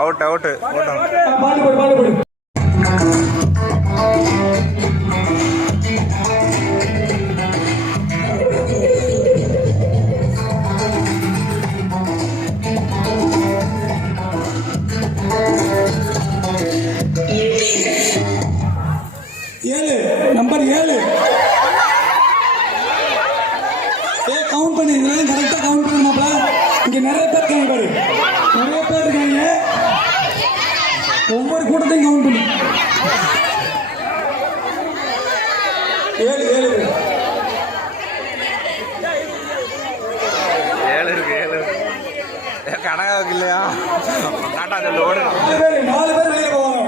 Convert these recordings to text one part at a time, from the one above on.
Out out number 7 count பண்ணி கரெக்டா count பண்ணுமாப்ல. இங்க நிறைய பேர் இருக்காங்க, நிறைய பேர் இருக்காங்க. ஒவ்வொரு கூட்டத்தையும் கவுண்ட் பண்ணி 7 இருக்கு கனகாவுக்கு இல்லையா? டாட்டா சொல்லு ஓடு. 4 பேர் வெளியில போவாங்க.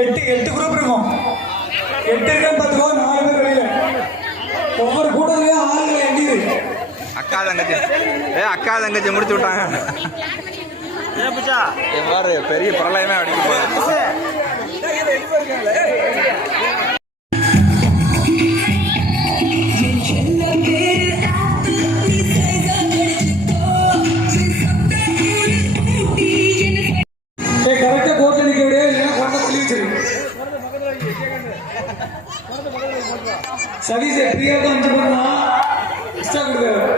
8 குரூப் இருக்கும். 8 இருக்கான்னு பார்த்துக்கோ. 4 பேர் வெளியில. ஒவ்வொரு கூட்டத்திலையும் ஆளுங்களை எண்ணிது. அக்கா தங்கச்சி முடிச்சு விட்டாங்க. பாரு பெரிய பிரளயமே அடிக்க போகுது. கரெக்டா கோர்ட்ல நிக்க விட சதீஷ் ஃப்ரீயாக 5 பண்ணா எக்ஸ்ட்ரா கொடுக்குறாரு.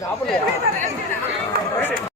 சாப்பிடலையா?